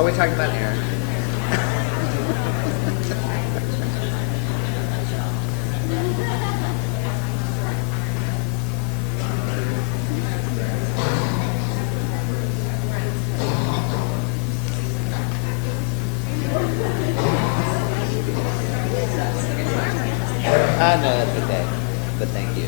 Oh, we're talking about Aaron. No, that's okay. But thank you.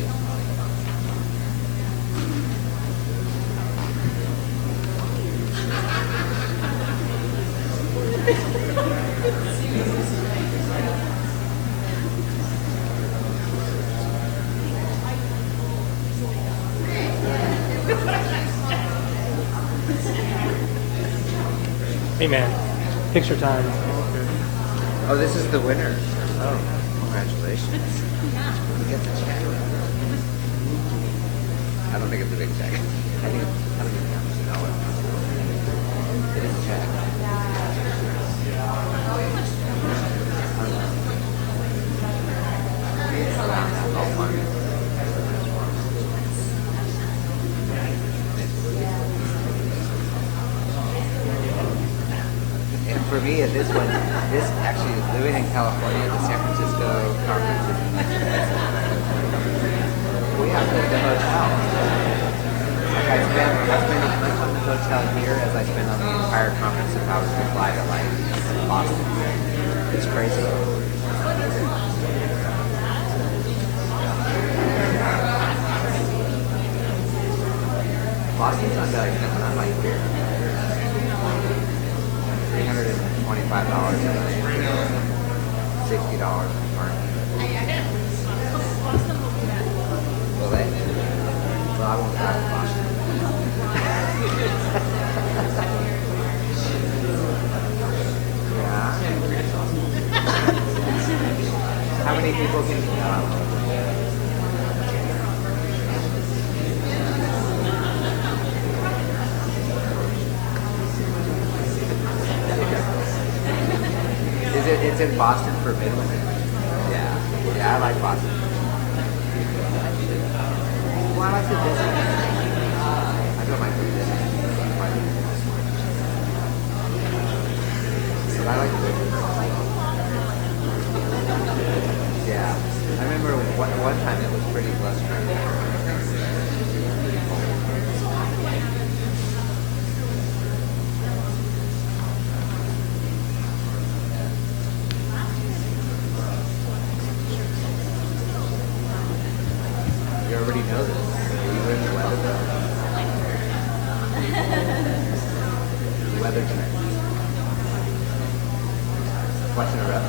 Hey man, picture time. Oh, this is the winner. Oh, congratulations. You get the check. I don't think it's a big check. I don't think how much to know it. It is a check. I don't know. for me, at this one, this actually living in California, the San Francisco conference is much expensive. We have the hotel. Like I spend as much on the hotel here as I spend on the entire conference if I was to fly to like Boston. It's crazy. Boston's not that expensive. I'm like here. $325 a night. $60 a park. Will they? Well, I won't drive to Boston. Yeah. How many people can It's in Boston for Midland. Yeah. Yeah, I like Boston. Well, I like to visit. I don't like to visit. But I like to visit. Yeah. I remember one time it was pretty frustrating. You already know this. You were in the weather though. The weather tonight. Watching a rep.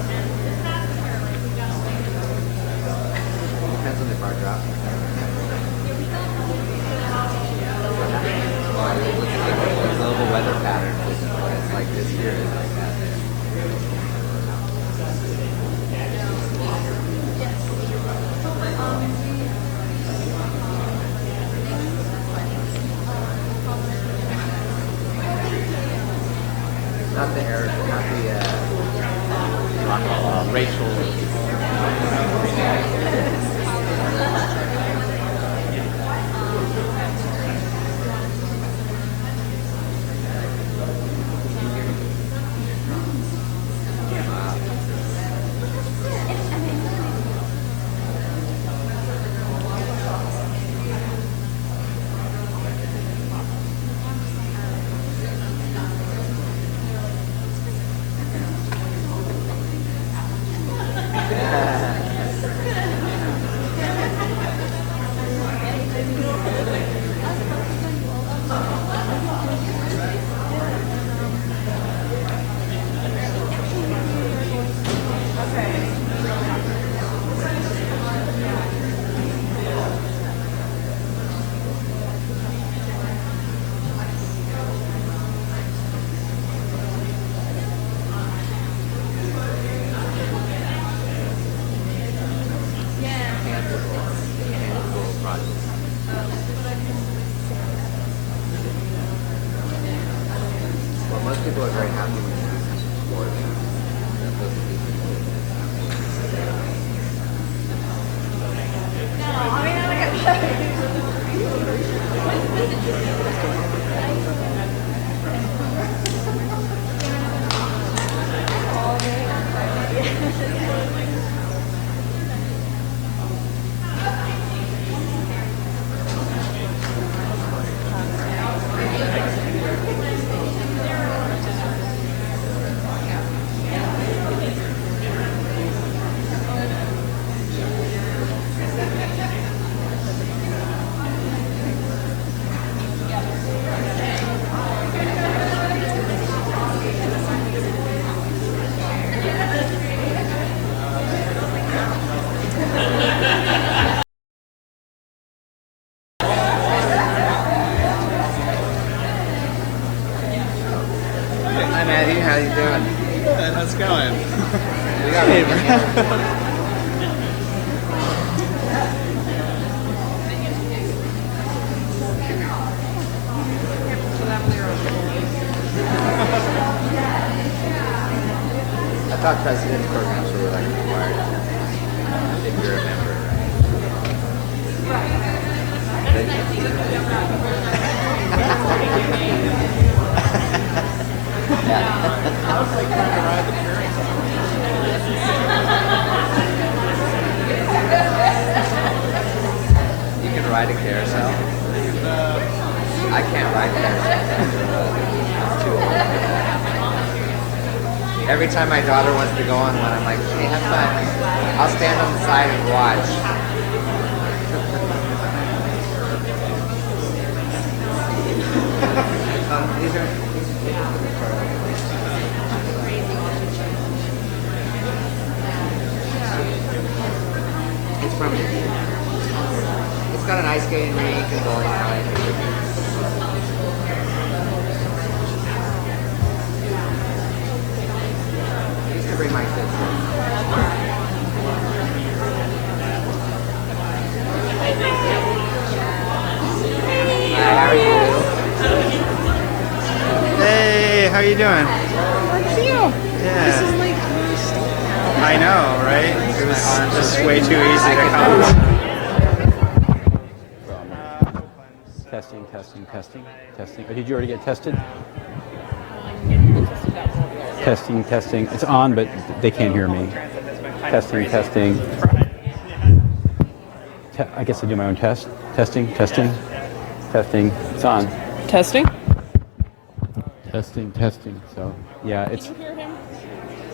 Depends on the bar drop. Well, it looks like the global weather pattern. It's like this year is like that. Not the Eric, not the Rachel. Most people are very happy when you support them. Hi Matthew, how you doing? Good, how's it going? We got Hey, I thought president's programs were like required. If you're a member, right? You can ride a carousel. I can't ride carousels. I'm too old. Every time my daughter wants to go on one, I'm like, hey, have fun. I'll stand on the side and watch. These are it's from it's got an ice skating rink and bowling alley. I used to bring my kids there. Hi, how are you? Hey, how you doing? Thank you. Yeah. This is like first. I know, right? It was just way too easy to come. Testing. Oh, did you already get tested? Testing. It's on, but they can't hear me. Testing. I guess I do my own test. Testing. It's on. Testing. Testing. So yeah, it's.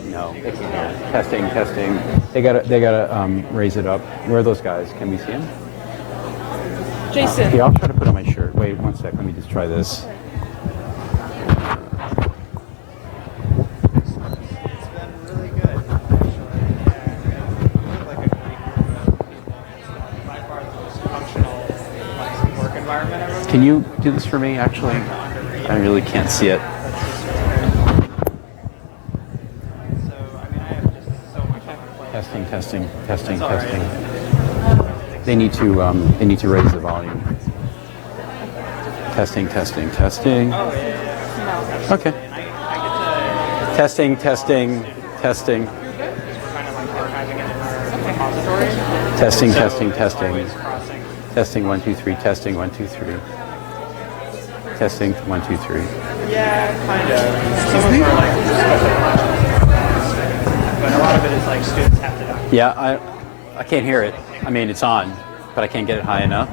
No, they can't hear. Testing. They gotta raise it up. Where are those guys? Can we see them? Jason. Yeah, I'll try to put on my shirt. Wait 1 sec. Let me just try this. It's been really good, actually. Like a great group of people. It's by far the most functional work environment ever. Can you do this for me? Actually, I really can't see it. So, I mean, I have just so much on my plate. Testing. all right. They need to raise the volume. Testing. Oh, yeah. Okay. And I get to Testing. kind of like archiving it in our repository. Testing. Always crossing. Testing 1 2 3. Testing 1 2 3. Testing 1 2 3. Yeah, kind of. Some of them are like special projects, but a lot of it is like students have to document. Yeah, I can't hear it. I mean, it's on, but I can't get it high enough.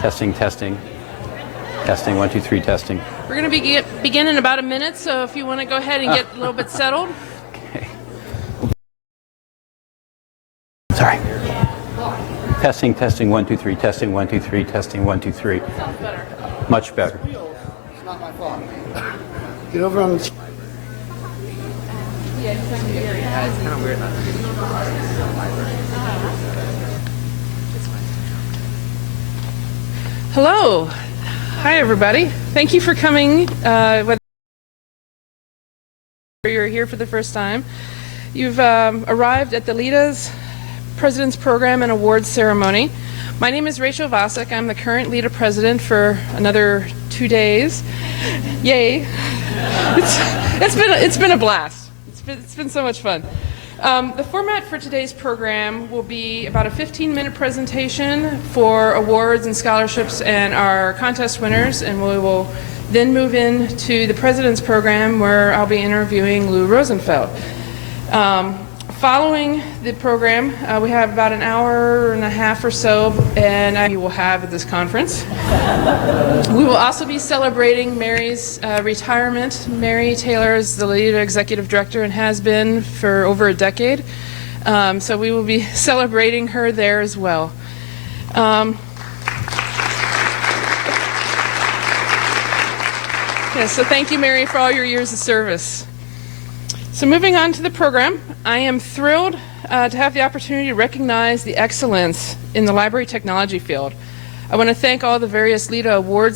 Testing. 1 2 3. Testing. We're going to begin in about a minute, so if you want to go ahead and get a little bit settled. Okay. Sorry. Testing 1 2 3. Testing 1 2 3. Testing 1 2 3. Sounds better. Much better. It's not my fault. Get over on the. Yeah, it's kind of weird not to be in the library. Hello. Hi, everybody. Thank you for coming. Whether you're here for the first time, you've arrived at the Lita's President's Program and Awards Ceremony. My name is Rachel Vasek. I'm the current Lita President for another 2 days. Yay! It's been a blast. It's been so much fun. The format for today's program will be about a 15-minute presentation for awards and scholarships and our contest winners, and we will then move into the President's Program, where I'll be interviewing Lou Rosenfeld. Following the program, we have about an hour and a half or so, and you will have at this conference. We will also be celebrating Mary's retirement. Mary Taylor is the Lita Executive Director and has been for over a decade. So we will be celebrating her there as well. So thank you, Mary, for all your years of service. So moving on to the program, I am thrilled to have the opportunity to recognize the excellence in the library technology field. I want to thank all the various Lita award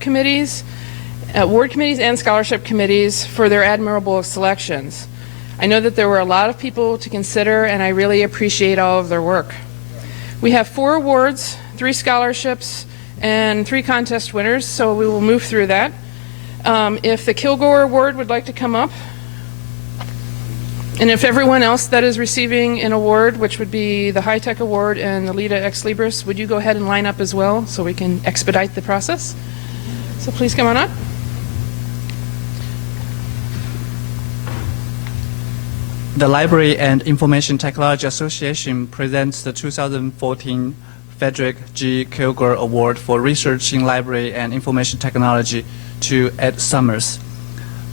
committees and scholarship committees for their admirable selections. I know that there were a lot of people to consider, and I really appreciate all of their work. We have 4 awards, 3 scholarships, and 3 contest winners, so we will move through that. If the Kilgore Award would like to come up, and if everyone else that is receiving an award, which would be the High Tech Award and the Lita Ex Libris, would you go ahead and line up as well so we can expedite the process? So please come on up. The Library and Information Technology Association presents the 2014 Frederick G. Kilgore Award for Research in Library and Information Technology to Ed Summers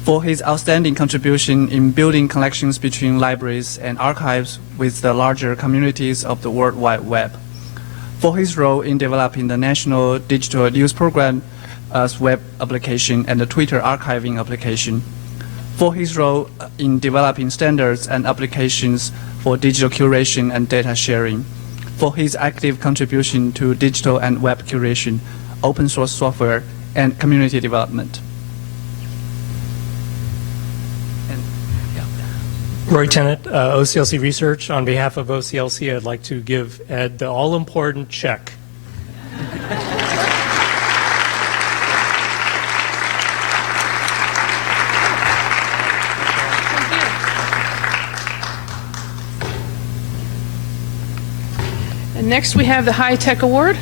for his outstanding contribution in building connections between libraries and archives with the larger communities of the World Wide Web, for his role in developing the National Digital News Program as web application and the Twitter archiving application, for his role in developing standards and applications for digital curation and data sharing, for his active contribution to digital and web curation, open source software, and community development. Roy Tennant, OCLC Research. On behalf of OCLC, I'd like to give Ed the all-important check. And next we have the High Tech Award.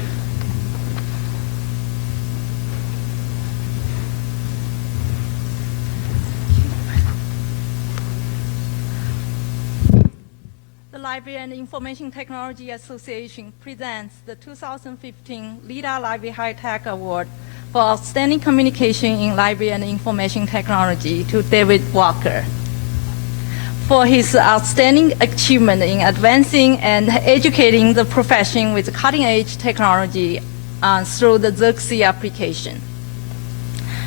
The Library and Information Technology Association presents the 2015 Lita Library High Tech Award for Outstanding Communication in Library and Information Technology to David Walker for his outstanding achievement in advancing and educating the profession with cutting-edge technology through the Xerxes application.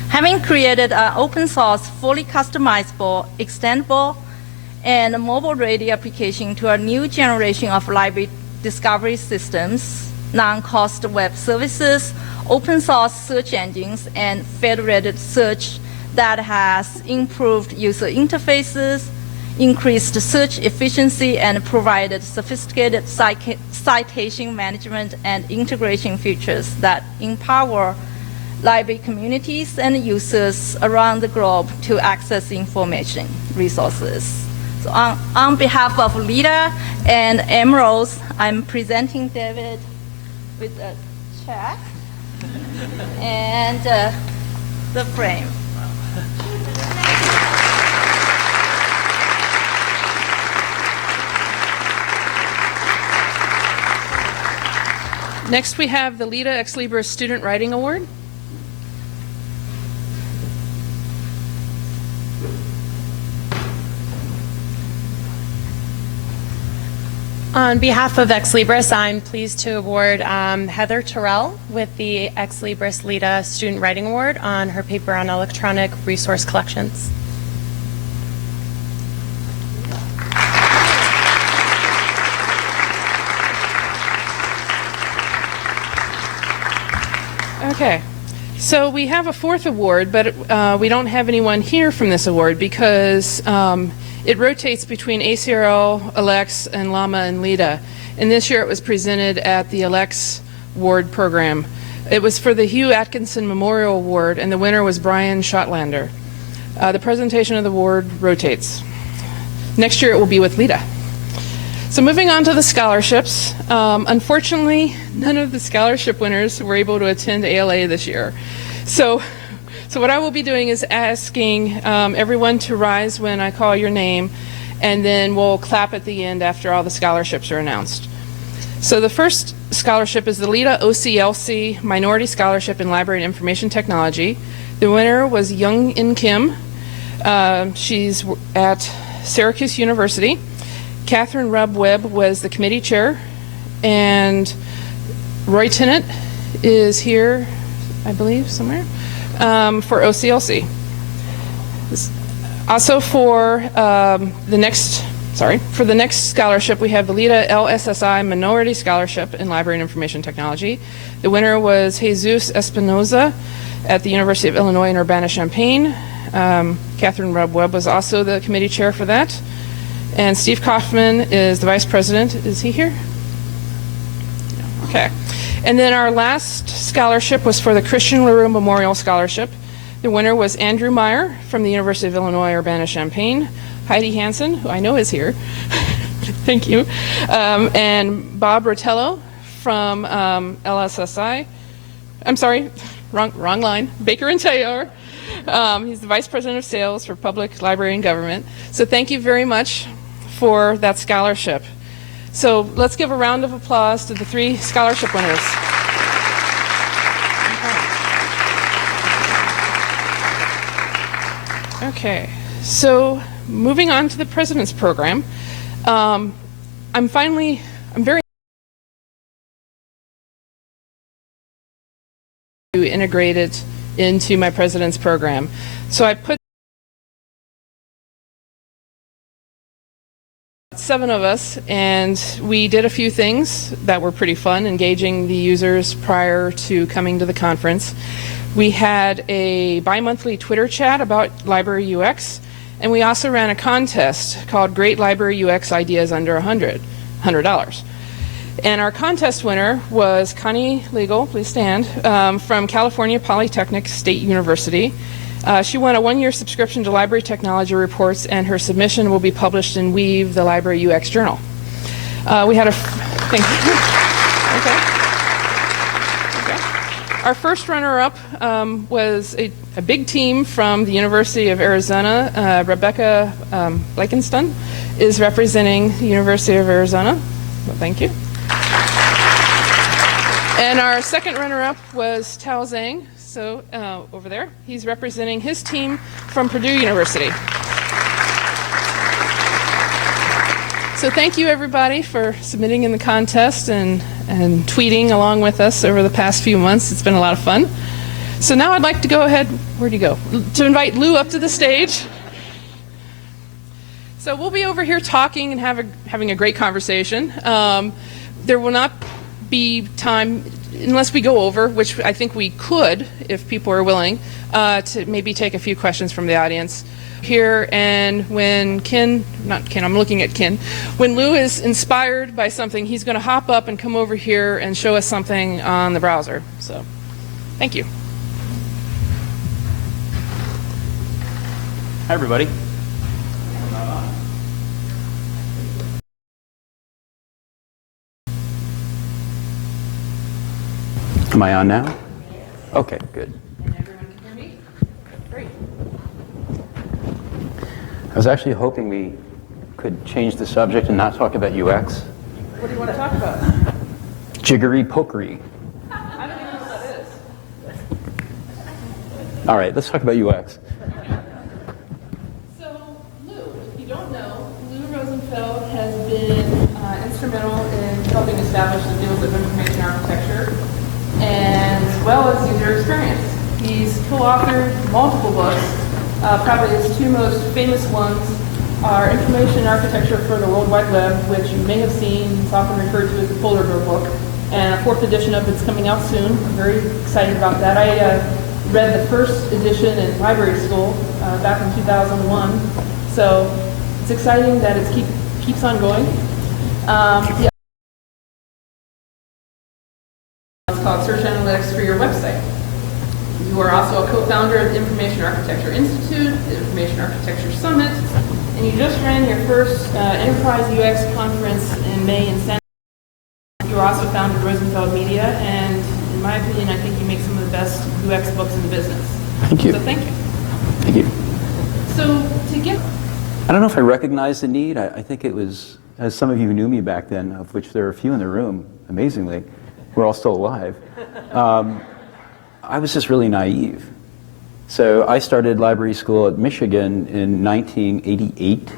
Having created an open-source, fully customizable, extendable, and mobile-ready application to a new generation of library discovery systems, non-cost web services, open-source search engines, and federated search that has improved user interfaces, increased search efficiency, and provided sophisticated citation management and integration features that empower library communities and users around the globe to access information resources. So on behalf of Lita and Emeralds, I'm presenting David with a check and the frame. Next we have the Lita Ex Libris Student Writing Award. On behalf of Ex Libris, I'm pleased to award Heather Terrell with the Ex Libris Lita Student Writing Award on her paper on electronic resource collections. Okay, so we have a fourth award, but we don't have anyone here from this award because it rotates between ACRL, Alex, and Llama and Lita. And this year it was presented at the Alex Award program. It was for the Hugh Atkinson Memorial Award, and the winner was Brian Schottlander. The presentation of the award rotates. Next year it will be with Lita. So moving on to the scholarships. Unfortunately, none of the scholarship winners were able to attend ALA this year. So what I will be doing is asking everyone to rise when I call your name, and then we'll clap at the end after all the scholarships are announced. So the first scholarship is the Lita OCLC Minority Scholarship in Library and Information Technology. The winner was Young In Kim. She's at Syracuse University. Catherine Rubb Webb was the committee chair, and Roy Tennant is here, I believe, somewhere, for OCLC. Also for the next scholarship, we have the Lita LSSI Minority Scholarship in Library and Information Technology. The winner was Jesus Espinoza at the University of Illinois in Urbana-Champaign. Catherine Rubb Webb was also the committee chair for that. And Steve Kaufman is the vice president. Is he here? No. Okay. And then our last scholarship was for the Christian LaRue Memorial Scholarship. The winner was Andrew Meyer from the University of Illinois Urbana-Champaign, Heidi Hansen, who I know is here, thank you, and Bob Rotello from LSSI. I'm sorry, wrong line, Baker and Taylor. He's the Vice President of Sales for Public Library and Government. So thank you very much for that scholarship. So let's give a round of applause to the 3 scholarship winners. Okay, so moving on to the President's Program. I'm very integrated into my President's Program. So I put 7 of us, and we did a few things that were pretty fun, engaging the users prior to coming to the conference. We had a bi-monthly Twitter chat about library UX, and we also ran a contest called Great Library UX Ideas Under $100. And our contest winner was Connie Legal, please stand, from California Polytechnic State University. She won a 1-year subscription to Library Technology Reports, and her submission will be published in Weave, the Library UX Journal. We had a... Thank you. Okay. Our first runner-up was a big team from the University of Arizona. Rebecca Blankenstein is representing the University of Arizona. So thank you. And our second runner-up was Tao Zhang, so over there. He's representing his team from Purdue University. So thank you, everybody, for submitting in the contest and tweeting along with us over the past few months. It's been a lot of fun. So now I'd like to go ahead, where'd you go? To invite Lou up to the stage. So we'll be over here talking and having a great conversation. There will not be time, unless we go over, which I think we could, if people are willing, to maybe take a few questions from the audience here. And when I'm looking at Ken, when Lou is inspired by something, he's going to hop up and come over here and show us something on the browser. So, thank you. Hi, everybody. Am I on now? Okay, good. And everyone can hear me? Great. I was actually hoping we could change the subject and not talk about UX. What do you want to talk about? Jiggery pokery. I don't even know what that is. All right, let's talk about UX. So, Lou, if you don't know, Lou Rosenfeld has been instrumental in helping establish the field of information architecture as well as user experience. He's co-authored multiple books. Probably his 2 most famous ones are Information Architecture for the World Wide Web, which you may have seen. It's often referred to as the Polar Bear book. And a 4th edition of it's coming out soon. I'm very excited about that. I read the first edition in library school back in 2001. So it's exciting that it keeps on going. It's called Search Analytics for Your Website. You are also a co-founder of the Information Architecture Institute, the Information Architecture Summit, and you just ran your first Enterprise UX conference in May in San Diego. You also founded Rosenfeld Media, and in my opinion, I think you make some of the best UX books in the business. Thank you. So thank you. Thank you. So to get... I don't know if I recognize the need. I think it was, as some of you who knew me back then, of which there are a few in the room, amazingly, we're all still alive. I was just really naive. So I started library school at Michigan in 1988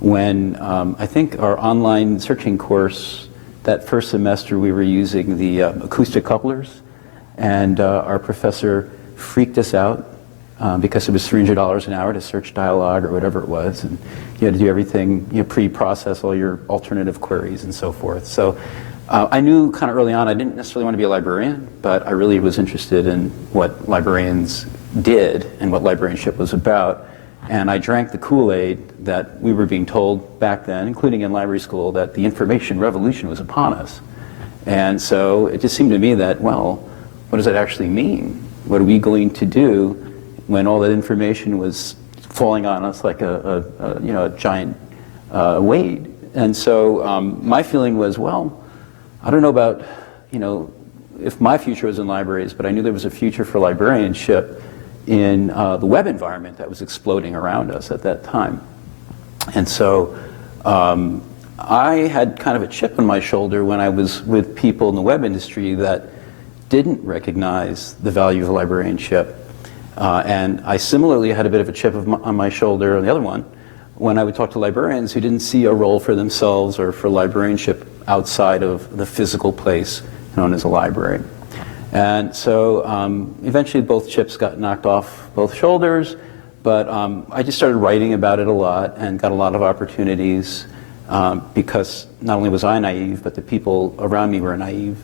when I think our online searching course, that first semester we were using the acoustic couplers, and our professor freaked us out because it was $300 an hour to search dialogue or whatever it was, and you had to do everything, pre-process all your alternative queries and so forth. So I knew kind of early on I didn't necessarily want to be a librarian, but I really was interested in what librarians did and what librarianship was about. And I drank the Kool-Aid that we were being told back then, including in library school, that the information revolution was upon us. And so it just seemed to me that, well, what does that actually mean? What are we going to do when all that information was falling on us like a giant weight? And so my feeling was, well, I don't know about, if my future was in libraries, but I knew there was a future for librarianship in the web environment that was exploding around us at that time. And so I had kind of a chip on my shoulder when I was with people in the web industry that didn't recognize the value of librarianship. And I similarly had a bit of a chip on my shoulder on the other one when I would talk to librarians who didn't see a role for themselves or for librarianship outside of the physical place known as a library. And so eventually both chips got knocked off both shoulders, but I just started writing about it a lot and got a lot of opportunities because not only was I naive, but the people around me were naive.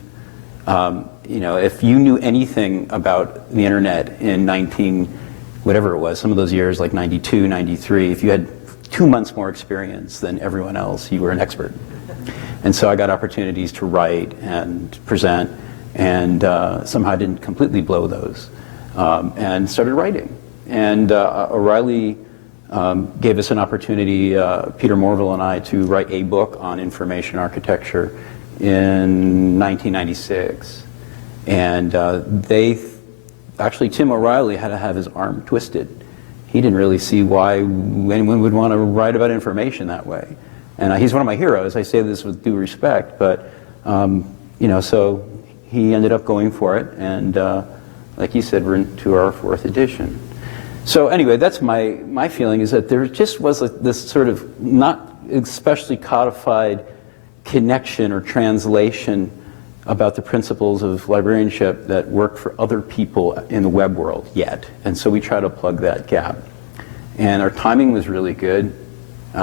You know, if you knew anything about the internet in whatever it was, some of those years like 92, 93, if you had 2 months more experience than everyone else, you were an expert. And so I got opportunities to write and present, and somehow I didn't completely blow those, and started writing. And O'Reilly gave us an opportunity, Peter Morville and I, to write a book on information architecture in 1996. And actually Tim O'Reilly had to have his arm twisted. He didn't really see why anyone would want to write about information that way. And he's one of my heroes. I say this with due respect, but you know, so he ended up going for it, and like you said, we're into our 4th edition. So anyway, that's my feeling, is that there just was this sort of not especially codified connection or translation about the principles of librarianship that work for other people in the web world yet. And so we try to plug that gap. And our timing was really good. You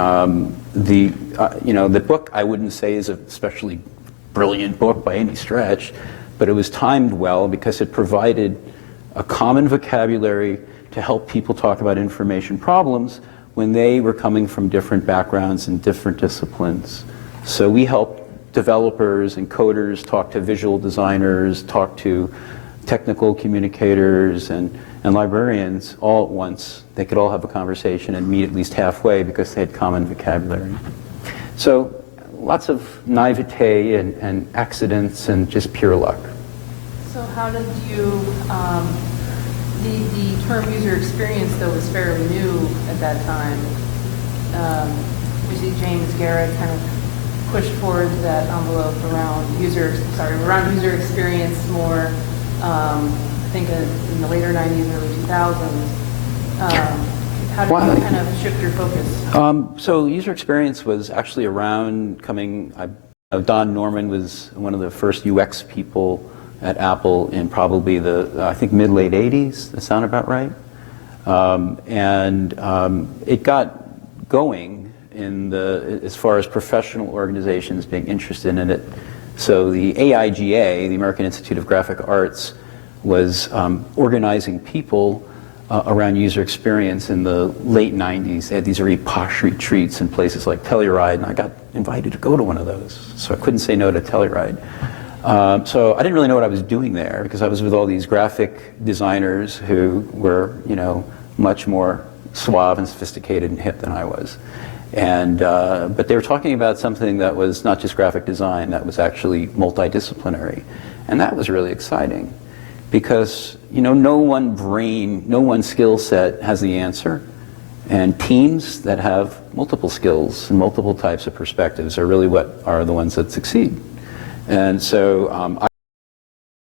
know, the book I wouldn't say is a especially brilliant book by any stretch, but it was timed well because it provided a common vocabulary to help people talk about information problems when they were coming from different backgrounds and different disciplines. So we helped developers and coders talk to visual designers, talk to technical communicators and librarians all at once. They could all have a conversation and meet at least halfway because they had common vocabulary. So lots of naivete and accidents and just pure luck. So how did you, the term user experience though was fairly new at that time. We see James Garrett kind of pushed forward that envelope around user experience more, I think in the later 90s, early 2000s. How did you kind of shift your focus? So user experience was actually around Don Norman was one of the first UX people at Apple in probably I think mid-late 80s. Does that sound about right? It got going as far as professional organizations being interested in it. So the AIGA, the American Institute of Graphic Arts, was organizing people around user experience in the late 90s. They had these very posh retreats in places like Telluride, and I got invited to go to one of those. So I couldn't say no to Telluride. So I didn't really know what I was doing there because I was with all these graphic designers who were, you know, much more suave and sophisticated and hip than I was. But they were talking about something that was not just graphic design, that was actually multidisciplinary. And that was really exciting because, you know, no one brain, no one skill set has the answer. And teams that have multiple skills and multiple types of perspectives are really what are the ones that succeed. And so I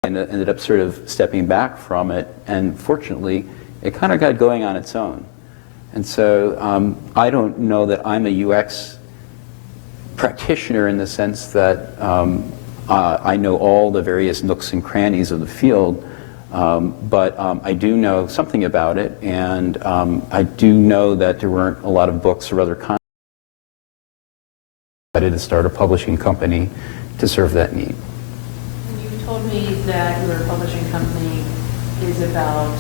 ended up sort of stepping back from it, and fortunately, it kind of got going on its own. And so I don't know that I'm a UX practitioner in the sense that I know all the various nooks and crannies of the field, but I do know something about it, and I do know that there weren't a lot of books or other content. I decided to start a publishing company to serve that need. And you told me that your publishing company is about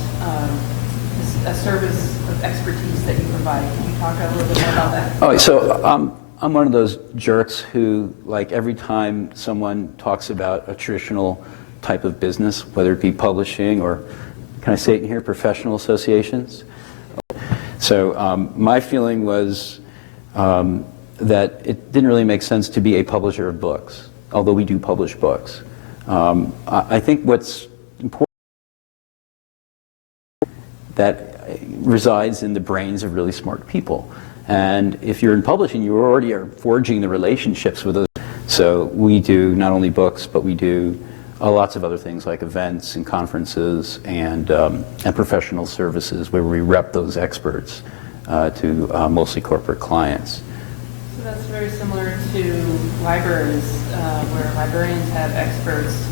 a service of expertise that you provide. Can you talk a little bit more about that? Oh, so I'm one of those jerks who, like, every time someone talks about a traditional type of business, whether it be publishing or, can I say it in here, professional associations? So my feeling was that it didn't really make sense to be a publisher of books, although we do publish books. I think what's important that resides in the brains of really smart people. And if you're in publishing, you already are forging the relationships with those. So we do not only books, but we do lots of other things like events and conferences and professional services where we rep those experts to mostly corporate clients. So that's very similar to libraries, where librarians have experts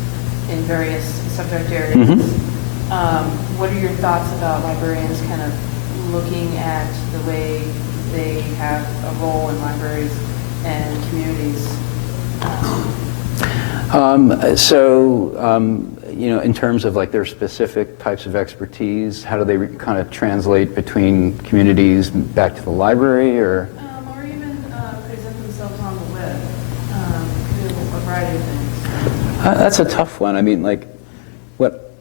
in various subject areas. Mm-hmm. What are your thoughts about librarians kind of looking at the way they have a role in libraries and communities? You know, in terms of like their specific types of expertise, how do they kind of translate between communities back to the library, or even present themselves on the web, do a variety of things? That's a tough one. I mean, like, what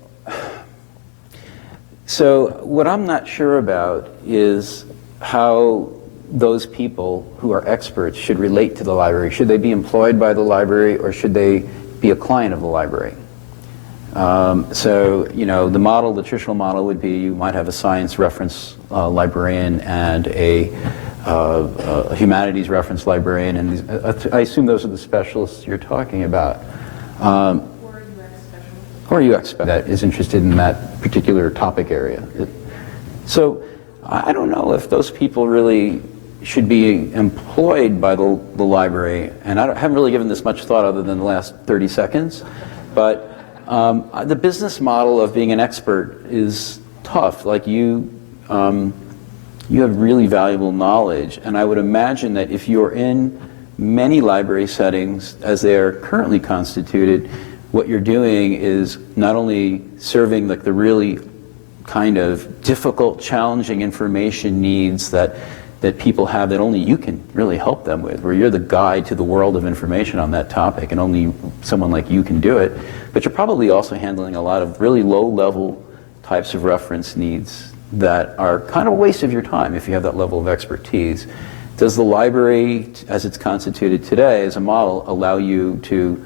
I'm not sure about is how those people who are experts should relate to the library. Should they be employed by the library, or should they be a client of the library? You know, the traditional model would be you might have a science reference librarian and a humanities reference librarian, and I assume those are the specialists you're talking about. Or a UX that is interested in that particular topic area. So I don't know if those people really should be employed by the library, and I haven't really given this much thought other than the last 30 seconds, but the business model of being an expert is tough. Like you have really valuable knowledge, and I would imagine that if you're in many library settings as they are currently constituted, what you're doing is not only serving like the really kind of difficult, challenging information needs that people have that only you can really help them with, where you're the guide to the world of information on that topic and only someone like you can do it, but you're probably also handling a lot of really low-level types of reference needs that are kind of a waste of your time if you have that level of expertise. Does the library, as it's constituted today as a model, allow you to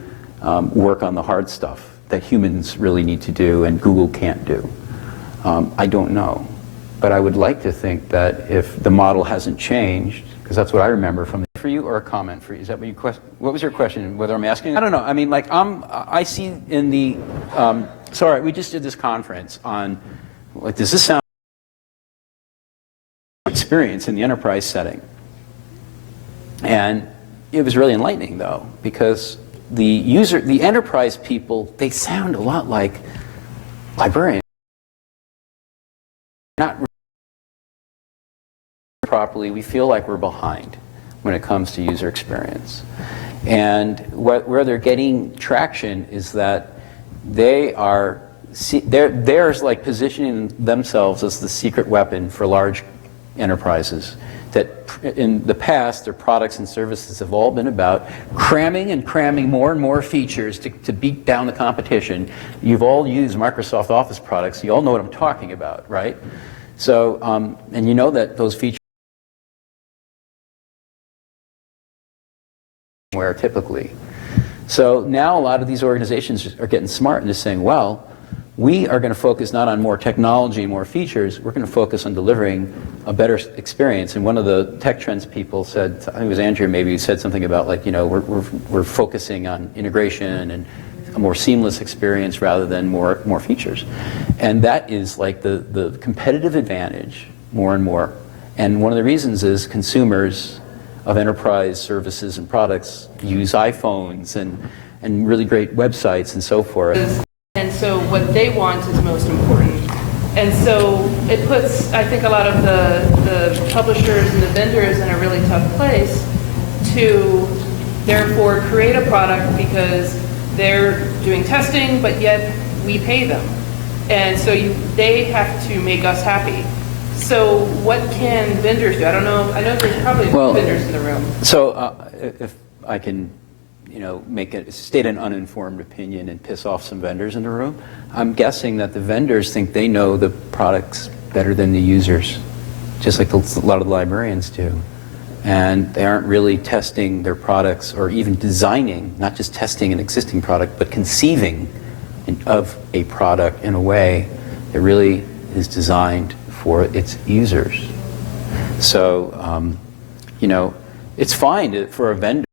work on the hard stuff that humans really need to do and Google can't do? I don't know. But I would like to think that if the model hasn't changed, because that's what I remember from for you, or a comment for you. Is that what you what was your question? Whether I'm asking? I don't know. I mean, like I see in the sorry, we just did this conference on like, does this sound experience in the enterprise setting? And it was really enlightening though, because the enterprise people, they sound a lot like librarians. Not properly, we feel like we're behind when it comes to user experience. And where they're getting traction is that they're like positioning themselves as the secret weapon for large enterprises. That in the past, their products and services have all been about cramming and cramming more and more features to beat down the competition. You've all used Microsoft Office products, so you all know what I'm talking about, right? So, and you know that those features where typically. So now a lot of these organizations are getting smart and just saying, well, we are going to focus not on more technology and more features, we're going to focus on delivering a better experience. And one of the tech trends people said, I think it was Andrew maybe, who said something about like, you know, we're focusing on integration and a more seamless experience rather than more features. And that is like the competitive advantage more and more. And one of the reasons is consumers of enterprise services and products use iPhones and really great websites and so forth. And so what they want is most important. And so it puts, I think, a lot of the publishers and the vendors in a really tough place to therefore create a product because they're doing testing, but yet we pay them. And so they have to make us happy. So what can vendors do? I don't know. I know there's probably vendors in the room. So if I can, you know, state an uninformed opinion and piss off some vendors in the room, I'm guessing that the vendors think they know the products better than the users, just like a lot of the librarians do. And they aren't really testing their products or even designing, not just testing an existing product, but conceiving of a product in a way that really is designed for its users. So You know, it's fine for a vendor.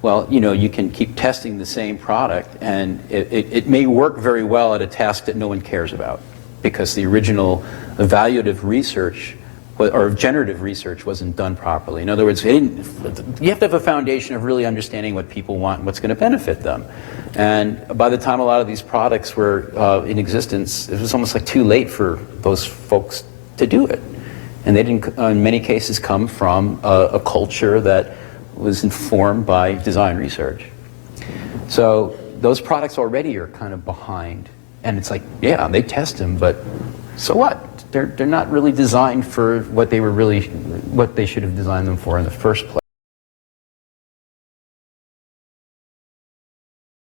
Well, you know, you can keep testing the same product, and it may work very well at a task that no one cares about, because the original evaluative research or generative research wasn't done properly. In other words, you have to have a foundation of really understanding what people want and what's going to benefit them. And by the time a lot of these products were in existence, it was almost like too late for those folks to do it. And they didn't, in many cases, come from a culture that was informed by design research. So those products already are kind of behind. And it's like, yeah, they test them, but so what? They're not really designed for what they should have designed them for in the first place.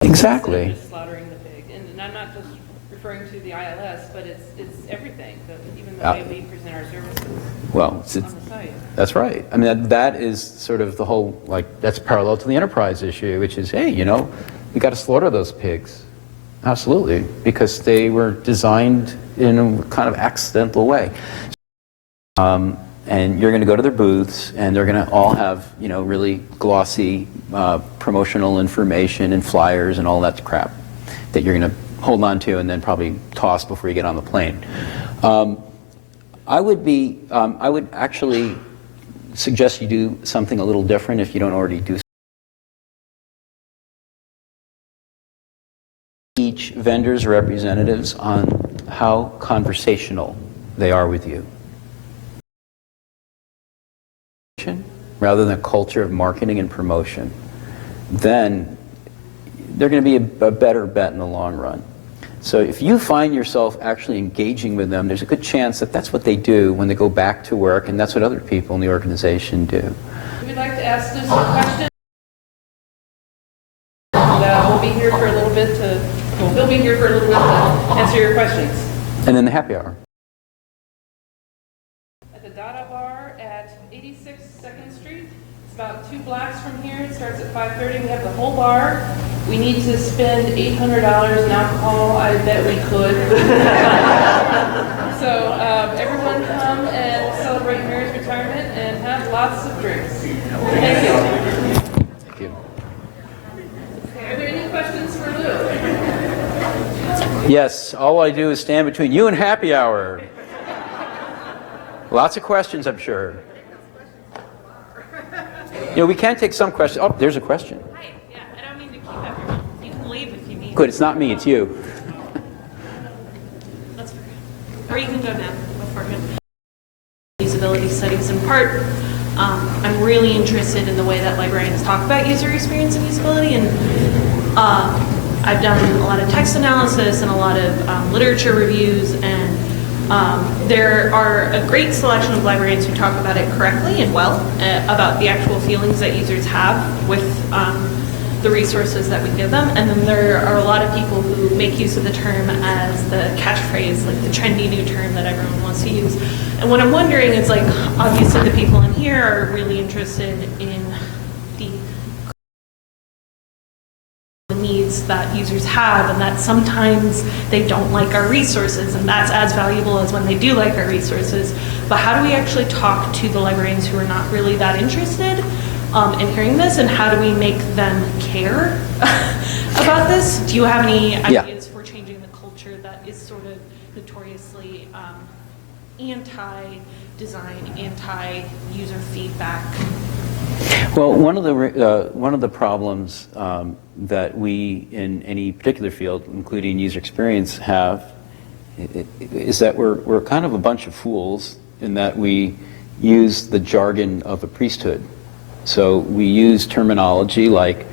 Exactly. Just slaughtering the pig, and I'm not just referring to the ILS, but it's everything. Even the way we present our services. Well, on the site. That's right. I mean, that is sort of the whole, like, that's parallel to the enterprise issue, which is, hey, you know, we got to slaughter those pigs. Absolutely, because they were designed in a kind of accidental way. And you're going to go to their booths, and they're going to all have, you know, really glossy promotional information and flyers and all that crap that you're going to hold on to and then probably toss before you get on the plane. I would actually suggest you do something a little different if you don't already do. Each vendor's representatives on how conversational they are with you, rather than a culture of marketing and promotion. Then they're going to be a better bet in the long run. So if you find yourself actually engaging with them, there's a good chance that that's what they do when they go back to work, and that's what other people in the organization do. We'd like to ask Liz a question. We'll be here for a little bit we'll be here for a little bit to answer your questions. And then the happy hour. At the Dada Bar at 86 2nd Street. It's about 2 blocks from here. It starts at 5:30. We have the whole bar. We need to spend $800 in alcohol. I bet we could. So everyone come and celebrate Mary's retirement and have lots of drinks. Thank you. Thank you. Are there any questions for Lou? Yes, all I do is stand between you and happy hour. Lots of questions, I'm sure. You know, we can take some questions. Oh, there's a question. Hi. Yeah, I don't mean to keep everyone. You can leave if you need. Good, it's not me, it's you. That's fair. Or you can go now. Before him. Usability studies in part. I'm really interested in the way that librarians talk about user experience and usability, and I've done a lot of text analysis and a lot of literature reviews, and there are a great selection of librarians who talk about it correctly and well, about the actual feelings that users have with the resources that we give them. And then there are a lot of people who make use of the term as the catchphrase, like the trendy new term that everyone wants to use. And what I'm wondering is, like, obviously the people in here are really interested in the needs that users have, and that sometimes they don't like our resources, and that's as valuable as when they do like our resources. But how do we actually talk to the librarians who are not really that interested in hearing this, and how do we make them care about this? Do you have any ideas for changing the culture that is sort of notoriously anti-design, anti-user feedback? Well, one of the problems that we in any particular field, including user experience, have is that we're kind of a bunch of fools in that we use the jargon of a priesthood. So we use terminology like,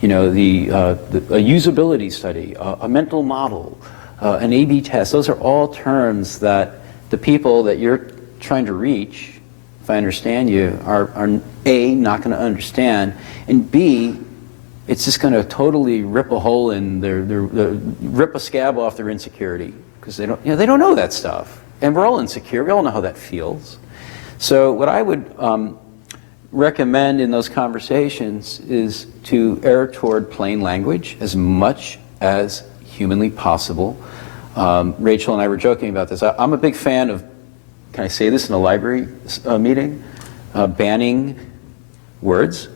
you know, a usability study, a mental model, an A/B test. Those are all terms that the people that you're trying to reach, if I understand you, are A, not going to understand, and B, it's just going to totally rip a hole in rip a scab off their insecurity, because they don't know that stuff, and we're all insecure. We all know how that feels. So what I would recommend in those conversations is to err toward plain language as much as humanly possible. Rachel and I were joking about this. I'm a big fan of can I say this in a library meeting? Banning words.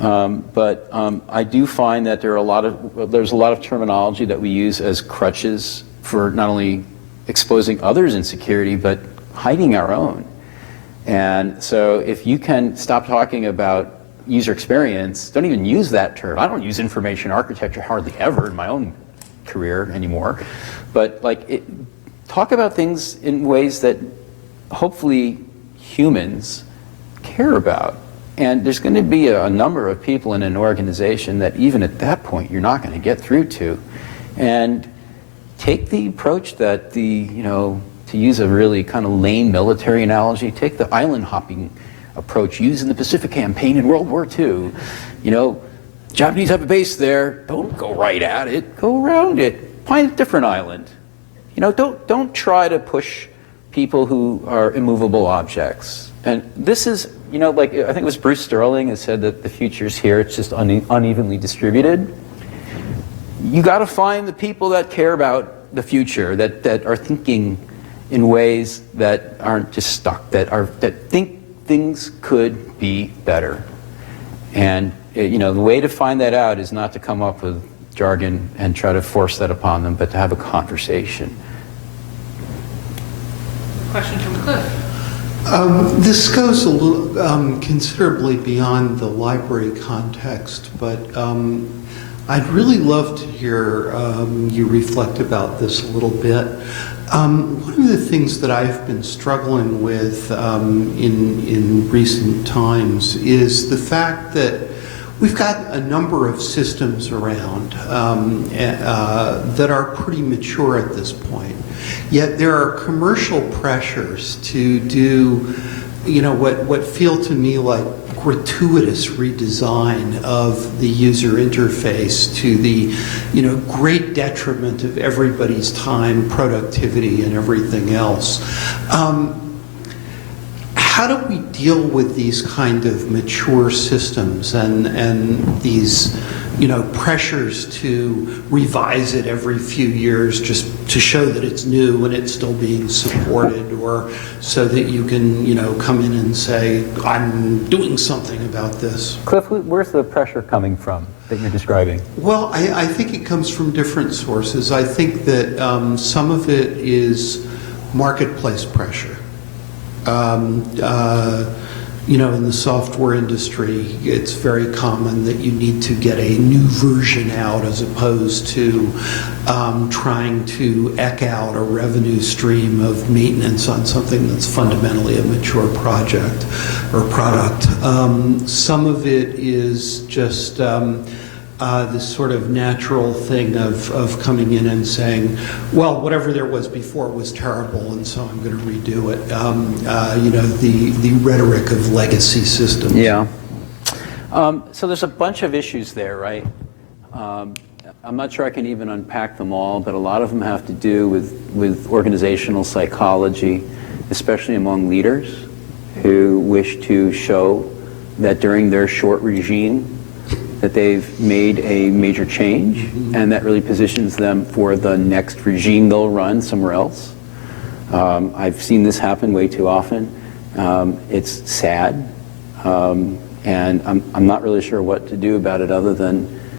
But I do find that there's a lot of terminology that we use as crutches for not only exposing others' insecurity, but hiding our own. And so if you can stop talking about user experience, don't even use that term. I don't use information architecture hardly ever in my own career anymore. But like, talk about things in ways that hopefully humans care about. And there's going to be a number of people in an organization that even at that point you're not going to get through to. And take the approach that to use a really kind of lame military analogy, take the island hopping approach used in the Pacific Campaign in World War II. You know, Japanese have a base there, don't go right at it, go around it, find a different island. You know, don't try to push people who are immovable objects. And this is, you know, like I think it was Bruce Sterling who said that the future's here, it's just unevenly distributed. You got to find the people that care about the future, that are thinking in ways that aren't just stuck, that think things could be better. And you know, the way to find that out is not to come up with jargon and try to force that upon them, but to have a conversation. Question from Cliff. This goes a little considerably beyond the library context, but I'd really love to hear you reflect about this a little bit. One of the things that I've been struggling with in recent times is the fact that we've got a number of systems around that are pretty mature at this point. Yet there are commercial pressures to do, you know, what feel to me like gratuitous redesign of the user interface to the, you know, great detriment of everybody's time, productivity, and everything else. How do we deal with these kind of mature systems and these, you know, pressures to revise it every few years just to show that it's new and it's still being supported, or so that you can, you know, come in and say, I'm doing something about this? Cliff, where's the pressure coming from that you're describing? Well, I think it comes from different sources. I think that some of it is marketplace pressure. You know, in the software industry, it's very common that you need to get a new version out as opposed to trying to eke out a revenue stream of maintenance on something that's fundamentally a mature project or product. Some of it is just this sort of natural thing of coming in and saying, well, whatever there was before was terrible, and so I'm going to redo it. You know, the rhetoric of legacy systems. Yeah. So there's a bunch of issues there, right? I'm not sure I can even unpack them all, but a lot of them have to do with organizational psychology, especially among leaders who wish to show that during their short regime that they've made a major change, and that really positions them for the next regime they'll run somewhere else. I've seen this happen way too often. It's sad, and I'm not really sure what to do about it other than